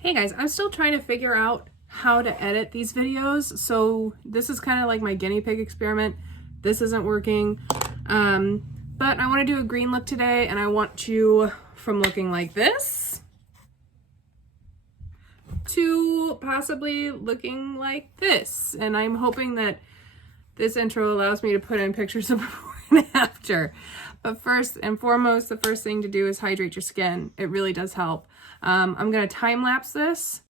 Hey guys, I'm still trying to figure out how to edit these videos. So this is kind of like my guinea pig experiment. This isn't working. But I want to do a green look today, and I want you from looking like this to possibly looking like this. And I'm hoping that this intro allows me to put in pictures of before and after. But first and foremost, the first thing to do is hydrate your skin. It really does help. I'm going to time lapse this.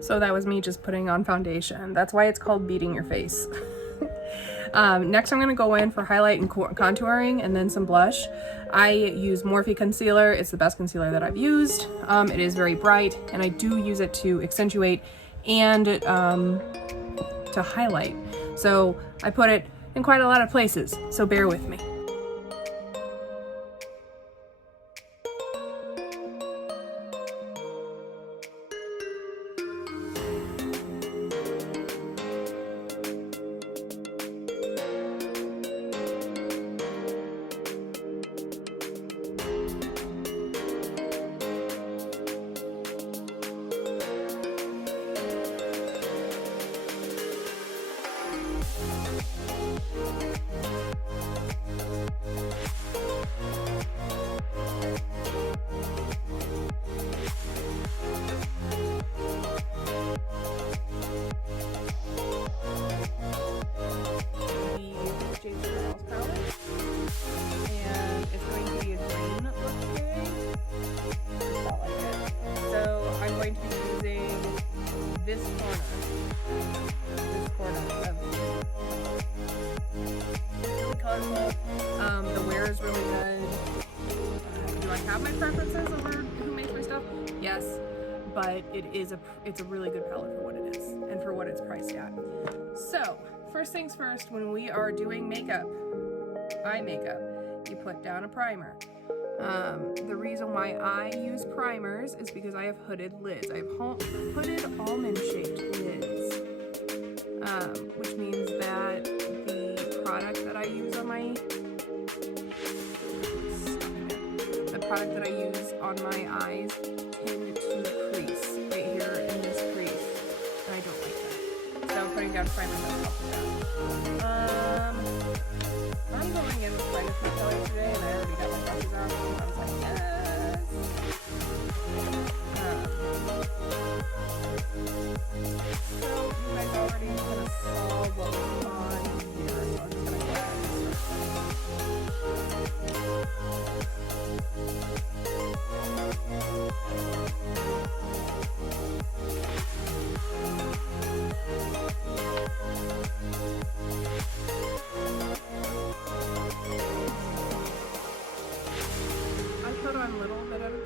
So that was me just putting on foundation. That's why it's called beating your face. Next I'm going to go in for highlight and contouring and then some blush. I use Morphe concealer. It's the best concealer that I've used. It is very bright, and I do use it to accentuate and to highlight. So I put it in quite a lot of places, so bear with me. This corner of really colorful. The wear is really good. Do I have my preferences over who makes my stuff? Yes, but it's a really good palette for what it is and for what it's priced at. So first things first, when we are doing makeup, eye makeup, you put down a primer. The reason why I use primers is because I have hooded lids. I have hooded almond-shaped lids, which means that the product that I use on my eyes tend to crease right here in this crease, and I don't like that. So putting down primer doesn't help with that. I'm going in with quite a few colors today, and I already got my brushes on, so I was like, yes. So you guys already kind of saw what was on here, so I'm just going to go ahead and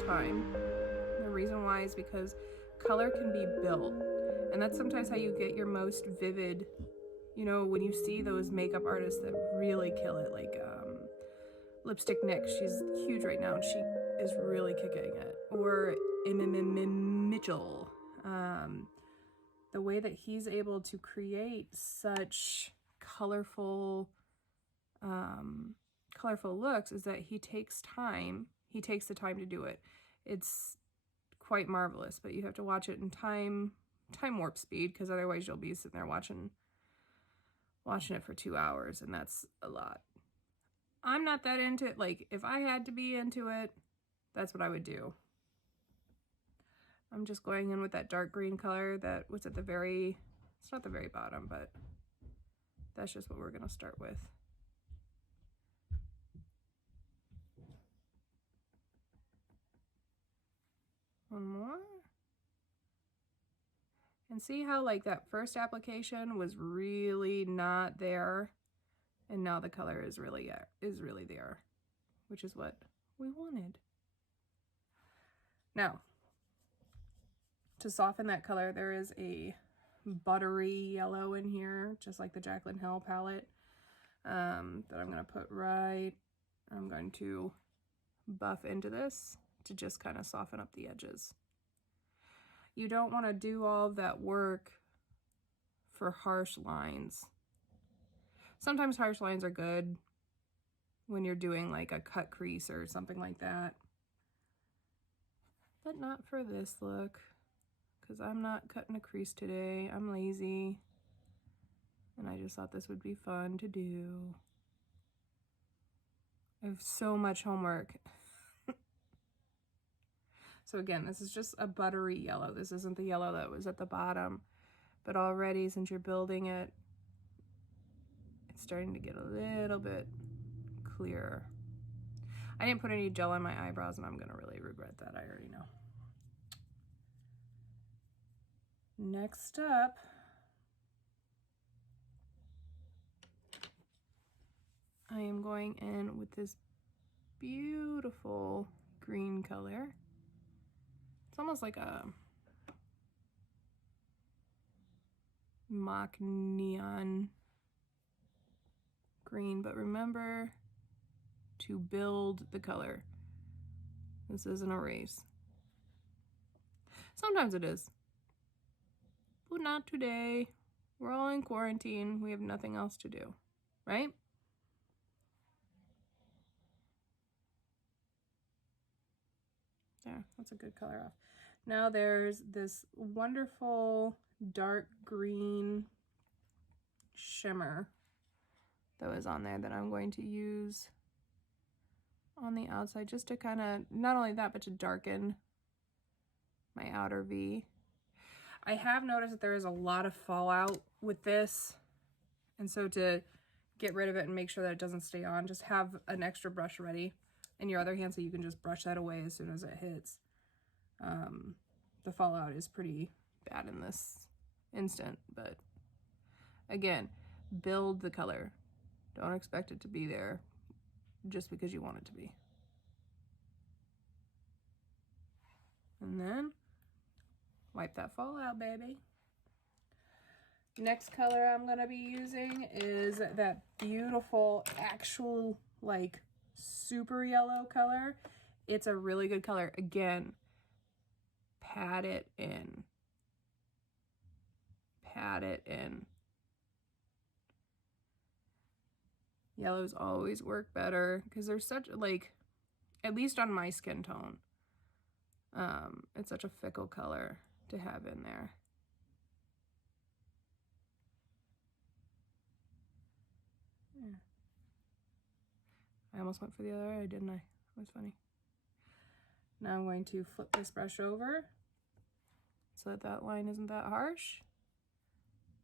time. The reason why is because color can be built, and that's sometimes how you get your most vivid, you know, when you see those makeup artists that really kill it, like Lipstick NYX, she's huge right now and she is really kicking it, or Mitchell, the way that he's able to create such colorful looks is that he takes the time to do it. It's quite marvelous, but you have to watch it in time warp speed, because otherwise you'll be sitting there watching it for 2 hours, and that's a lot. I'm not that into it. Like, if I had to be into it, that's what I would do. I'm just going in with that dark green color that was at the very, it's not the very bottom, but that's just what we're gonna start with. One more. And see how like that first application was really not there, and now the color is really there, which is what we wanted. Now, to soften that color, there is a buttery yellow in here, just like the Jaclyn Hill palette, that I'm going to put right, I'm going to buff into this to just kind of soften up the edges. You don't want to do all of that work for harsh lines. Sometimes harsh lines are good when you're doing like a cut crease or something like that, but not for this look, because I'm not cutting a crease today. I'm lazy, and I just thought this would be fun to do. I have so much homework. So again, this is just a buttery yellow. This isn't the yellow that was at the bottom, but already since you're building it, it's starting to get a little bit clearer. I didn't put any gel on my eyebrows, and I'm gonna really regret that. I already know. Next up, I am going in with this beautiful green color. It's almost like a mock neon green, but remember to build the color. This isn't a race. Sometimes it is, but not today. We're all in quarantine. We have nothing else to do, right? There, that's a good color off. Now there's this wonderful dark green shimmer that was on there that I'm going to use on the outside just to kind of, not only that, but to darken my outer V. I have noticed that there is a lot of fallout with this, and so to get rid of it and make sure that it doesn't stay on, just have an extra brush ready in your other hand so you can just brush that away as soon as it hits. The fallout is pretty bad in this instant, but again, build the color. Don't expect it to be there just because you want it to be. And then wipe that fallout, baby. Next color I'm gonna be using is that beautiful actual like super yellow color. It's a really good color. Again, pat it in. Pat it in. Yellows always work better because they're such like, at least on my skin tone, it's such a fickle color to have in there. Yeah. I almost went for the other eye, didn't I? That was funny. Now I'm going to flip this brush over so that that line isn't that harsh.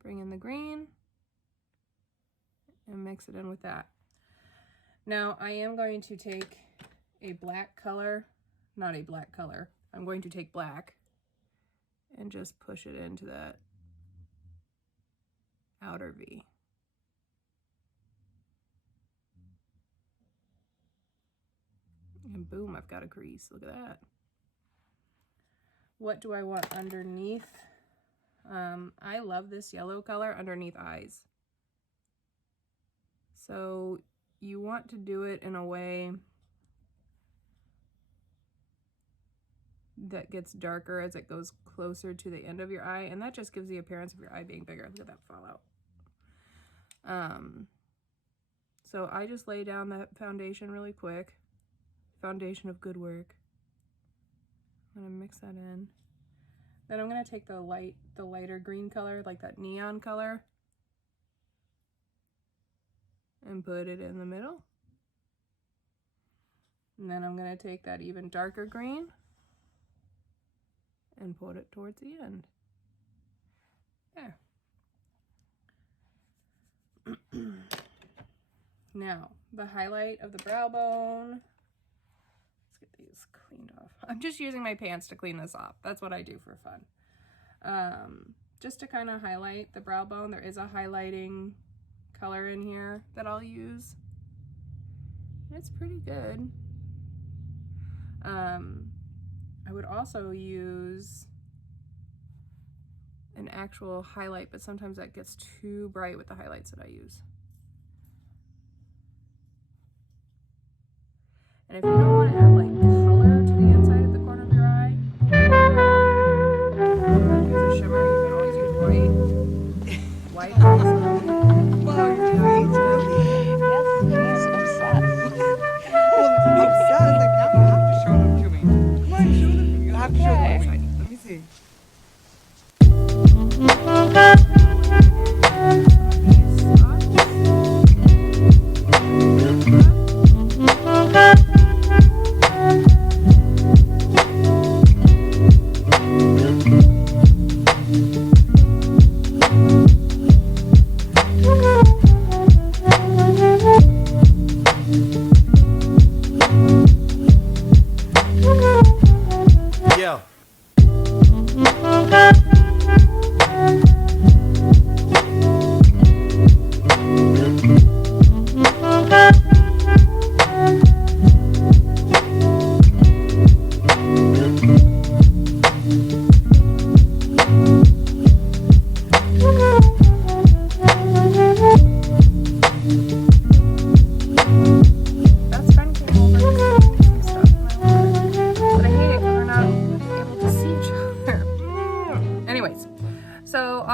Bring in the green and mix it in with that. Now I am going to take a black color, not a black color. I'm going to take black and just push it into that outer V. And boom, I've got a crease. Look at that. What do I want underneath? I love this yellow color underneath eyes. So you want to do it in a way that gets darker as it goes closer to the end of your eye, and that just gives the appearance of your eye being bigger. Look at that fallout. So I just lay down that foundation really quick. Foundation of good work. I'm gonna mix that in. Then I'm gonna take the lighter green color, like that neon color, and put it in the middle. And then I'm gonna take that even darker green and put it towards the end. There. Now, the highlight of the brow bone. Let's get these cleaned off. I'm just using my pants to clean this off. That's what I do for fun. Just to kind of highlight the brow bone. There is a highlighting color in here that I'll use. It's pretty good. I would also use an actual highlight, but sometimes that gets too bright with the highlights that I use. And if you don't want to add like color to the inside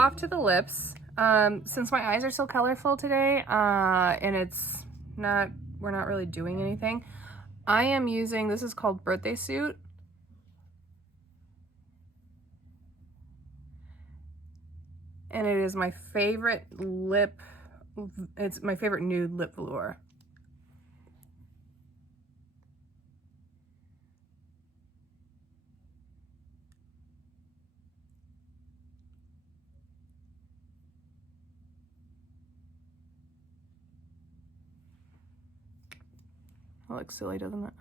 off to the lips. Since my eyes are so colorful today, and we're not really doing anything, I am using, this is called Birthday Suit. And it is my favorite it's my favorite nude lip velour. That looks silly, doesn't it?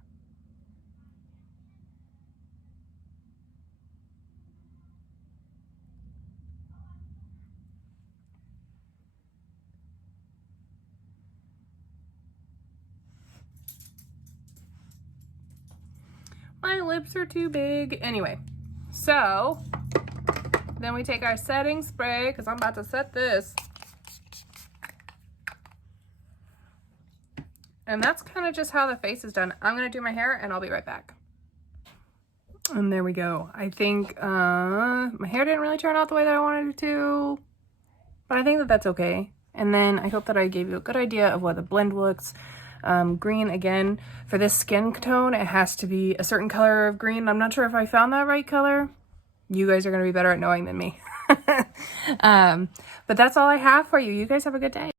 My lips are too big. Anyway, so then we take our setting spray, because I'm about to set this. And that's kind of just how the face is done. I'm going to do my hair and I'll be right back. And there we go. I think my hair didn't really turn out the way that I wanted it to, but I think that that's okay. And then I hope that I gave you a good idea of what the blend looks. Green, again, for this skin tone, it has to be a certain color of green. I'm not sure if I found that right color. You guys are going to be better at knowing than me. But that's all I have for you. You guys have a good day.